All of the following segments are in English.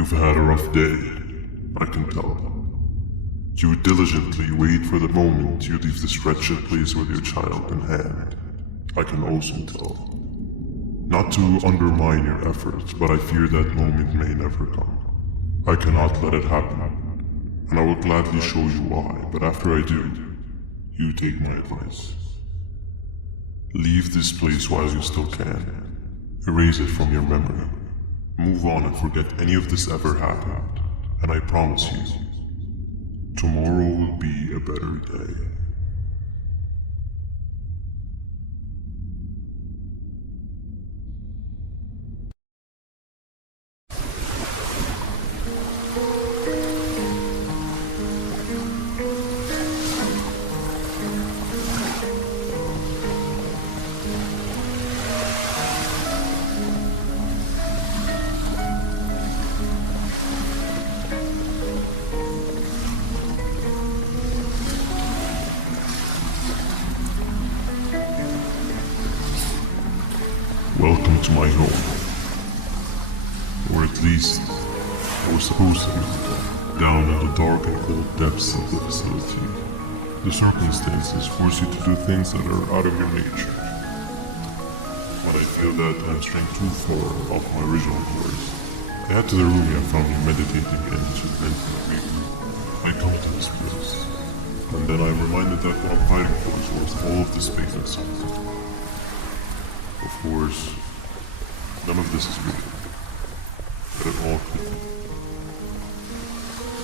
You've had a rough day, I can tell. You diligently wait for the moment you leave this wretched place with your child in hand. I can also tell. Not to undermine your efforts, but I fear that moment may never come. I cannot let it happen, and I will gladly show you why, but after I do, you take my advice. Leave this place while you still can. Erase it from your memory. Move on and forget any of this ever happened, and I promise you, tomorrow will be a better day. Welcome to my home. Or at least, I was supposed to be, down in the dark and cold depths of the facility. The circumstances force you to do things that are out of your nature. But I feel that I'm straying too far off my original course. I head to the room I found you meditating in to vent my grief. I come to this place, and then I'm reminded that what I'm fighting for is worth all of this pain and suffering. Of course, none of this is real, but it all could be.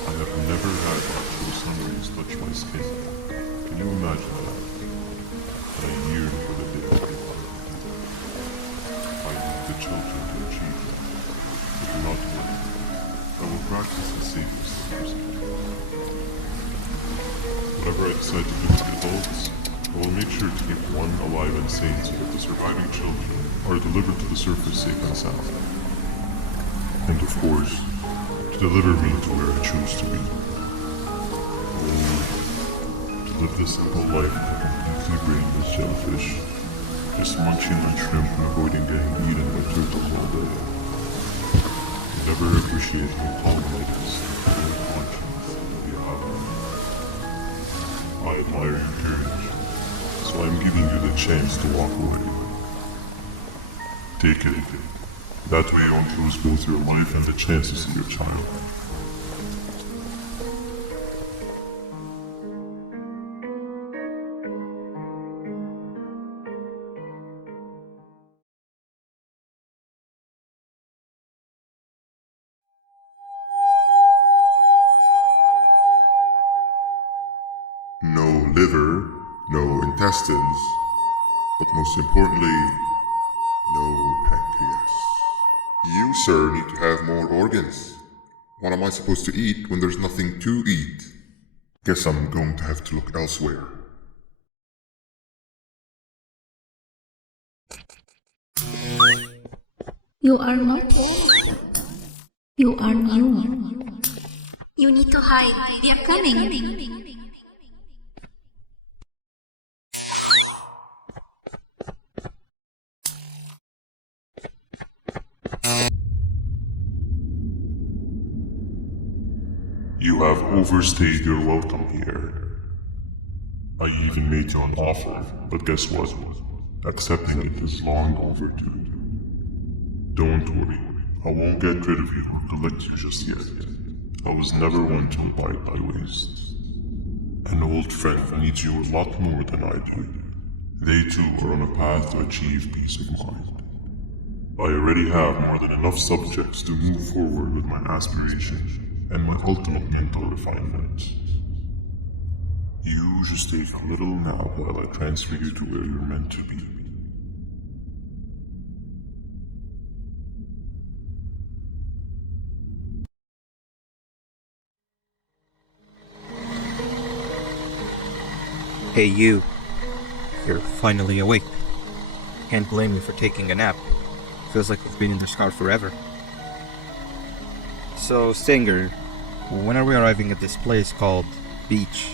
I have never had actual sun rays touch my skin. Can you imagine that? And I yearn for the day of my life. I need the children to achieve that, but do not worry. I will practice the safest steps. Whatever I decide to do with the adults, I will make sure to keep one alive and sane so that the surviving children are delivered to the surface safe and sound. And of course, to deliver me to where I choose to be. To live this simple life with a completely brainless jellyfish, just munching on shrimp and avoiding getting eaten by turtles all day. Never appreciating a calm like this, no conscience, the I admire your courage. So I'm giving you the chance to walk away. Take it. That way you won't lose both your life and the chances of your child. No liver, no intestines, but most importantly, no pancreas. You, sir, need to have more organs. What am I supposed to eat when there's nothing to eat? Guess I'm going to have to look elsewhere. You are not dead. You are new. You need to hide. They are coming. You have overstayed your welcome here. I even made you an offer, but guess what? Accepting it is long overdue. Don't worry, I won't get rid of you or collect you just yet. I was never one to abide by waste. An old friend needs you a lot more than I do. They too are on a path to achieve peace of mind. I already have more than enough subjects to move forward with my aspirations and my ultimate mental refinement. You just take a little now while I transfer you to where you're meant to be. Hey you, you're finally awake. Can't blame you for taking a nap. Feels like we've been in this car forever. So, Stinger, when are we arriving at this place called Beach?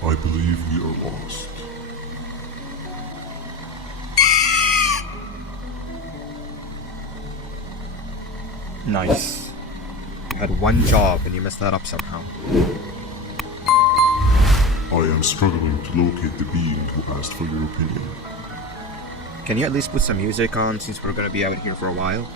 I believe we are lost. Nice. had one job and you messed that up somehow. I am struggling to locate the being who asked for your opinion. Can you at least put some music on since we're gonna be out here for a while?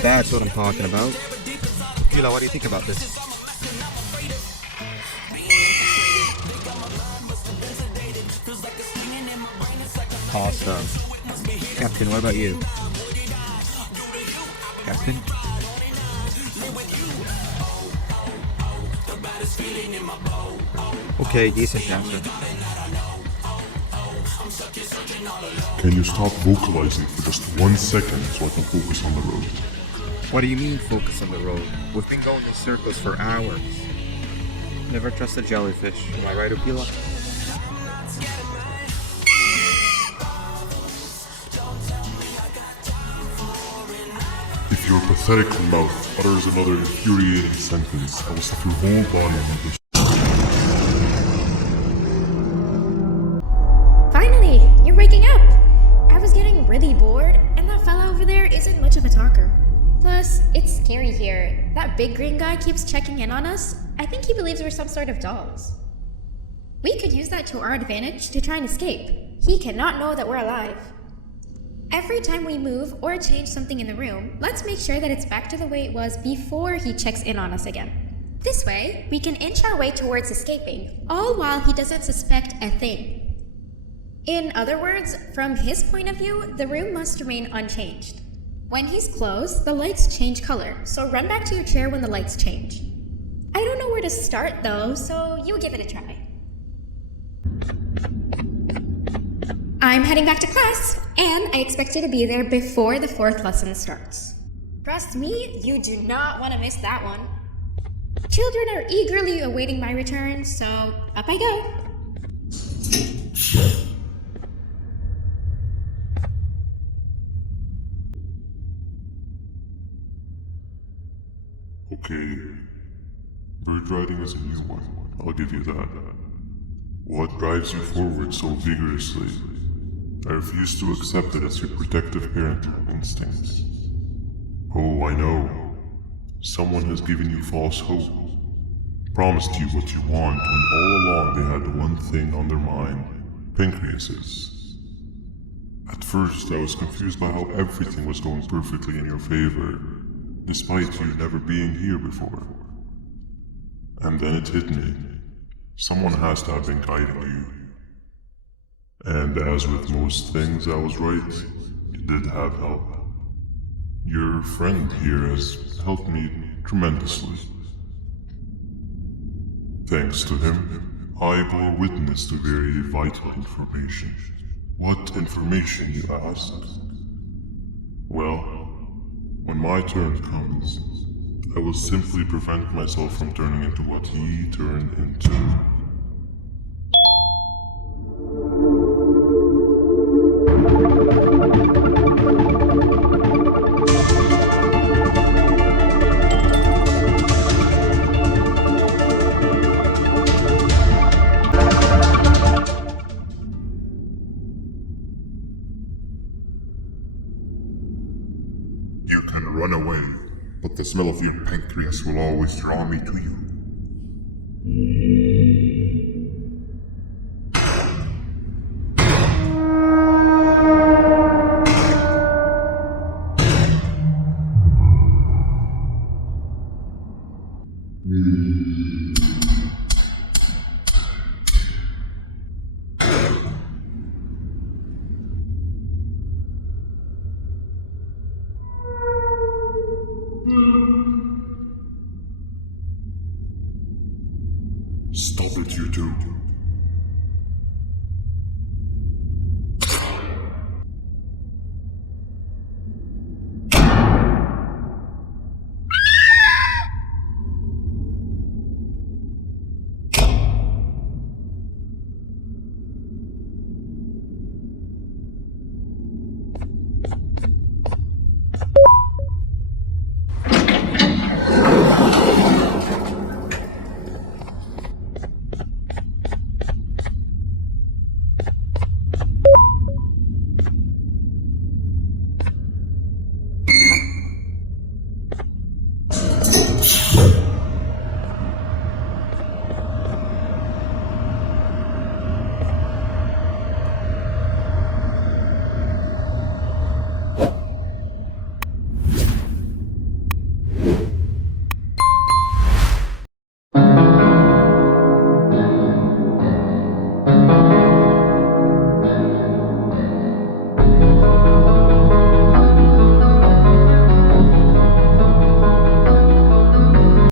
That's what I'm talking about. Kila, what do you think about this? Awesome. Captain, what about you? Captain? Okay, decent answer. Can you stop vocalizing for just 1 second so I can focus on the road? What do you mean focus on the road? We've been going in circles for hours. Never trust a jellyfish. Am I right, Ukila? If your pathetic mouth utters another infuriating sentence, I will set your whole body on this. Finally, you're waking up! I was getting really bored, and that fella over there isn't much of a talker. Plus, it's scary here. That big green guy keeps checking in on us. I think he believes we're some sort of dolls. We could use that to our advantage to try and escape. He cannot know that we're alive. Every time we move or change something in the room, let's make sure that it's back to the way it was before he checks in on us again. This way, we can inch our way towards escaping, all while he doesn't suspect a thing. In other words, from his point of view, the room must remain unchanged. When he's close, the lights change color, so run back to your chair when the lights change. I don't know where to start though, so you give it a try. I'm heading back to class, and I expect you to be there before the 4th lesson starts. Trust me, you do not want to miss that one. Children are eagerly awaiting my return, so up I go. Okay, bird riding is a new one, I'll give you that. What drives you forward so vigorously? I refuse to accept it as your protective parental instinct. Oh, I know. Someone has given you false hope. Promised you what you want when all along they had one thing on their mind: pancreases. At first, I was confused by how everything was going perfectly in your favor, despite you never being here before. And then it hit me. Someone has to have been guiding you. And as with most things, I was right. You did have help. Your friend here has helped me tremendously. Thanks to him, I bore witness to very vital information. What information, you ask? Well, when my turn comes, I will simply prevent myself from turning into what he turned into. You can run away, but the smell of your pancreas will always draw me to you. Stop it, you two.